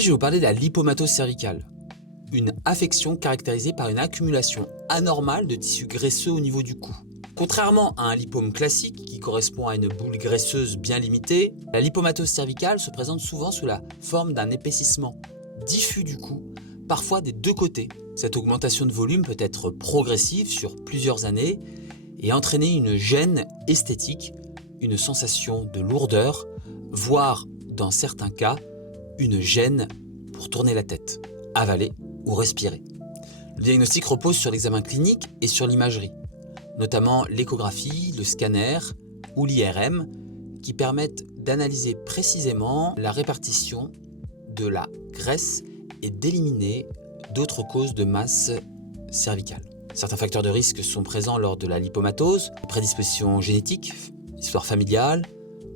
Aujourd'hui, je vais vous parler de la lipomatose cervicale, une affection caractérisée par une accumulation anormale de tissus graisseux au niveau du cou. Contrairement à un lipome classique qui correspond à une boule graisseuse bien limitée, la lipomatose cervicale se présente souvent sous la forme d'un épaississement diffus du cou, parfois des deux côtés. Cette augmentation de volume peut être progressive sur plusieurs années et entraîner une gêne esthétique, une sensation de lourdeur, voire dans certains cas, une gêne pour tourner la tête, avaler ou respirer. Le diagnostic repose sur l'examen clinique et sur l'imagerie, notamment l'échographie, le scanner ou l'IRM, qui permettent d'analyser précisément la répartition de la graisse et d'éliminer d'autres causes de masse cervicale. Certains facteurs de risque sont présents lors de la lipomatose, prédisposition génétique, histoire familiale,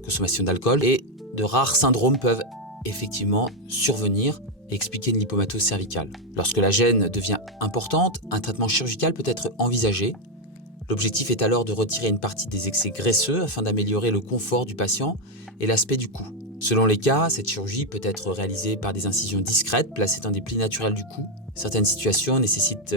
consommation d'alcool, et de rares syndromes peuvent effectivement survenir et expliquer une lipomatose cervicale. Lorsque la gêne devient importante, un traitement chirurgical peut être envisagé. L'objectif est alors de retirer une partie des excès graisseux afin d'améliorer le confort du patient et l'aspect du cou. Selon les cas, cette chirurgie peut être réalisée par des incisions discrètes placées dans des plis naturels du cou. Certaines situations nécessitent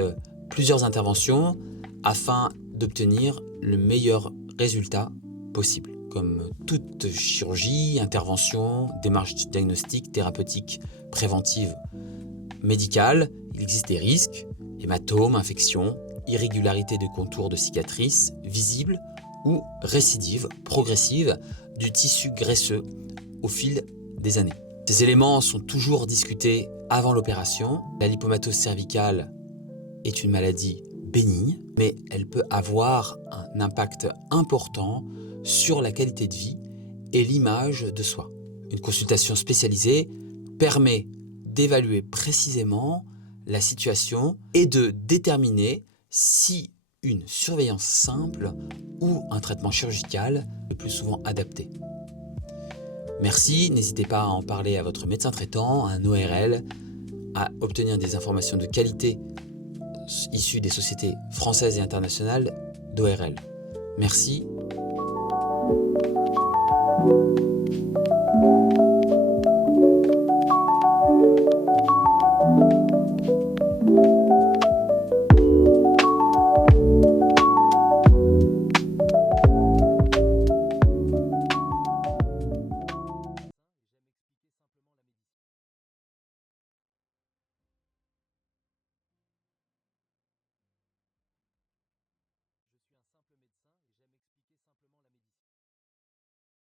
plusieurs interventions afin d'obtenir le meilleur résultat possible. Comme toute chirurgie, intervention, démarche diagnostique, thérapeutique, préventive, médicale, il existe des risques, hématomes, infections, irrégularités de contours de cicatrices visibles ou récidives progressives du tissu graisseux au fil des années. Ces éléments sont toujours discutés avant l'opération. La lipomatose cervicale est une maladie bénigne, mais elle peut avoir un impact important sur la qualité de vie et l'image de soi. Une consultation spécialisée permet d'évaluer précisément la situation et de déterminer si une surveillance simple ou un traitement chirurgical est le plus souvent adapté. Merci, n'hésitez pas à en parler à votre médecin traitant, à un ORL, à obtenir des informations de qualité issues des sociétés françaises et internationales d'ORL. Merci.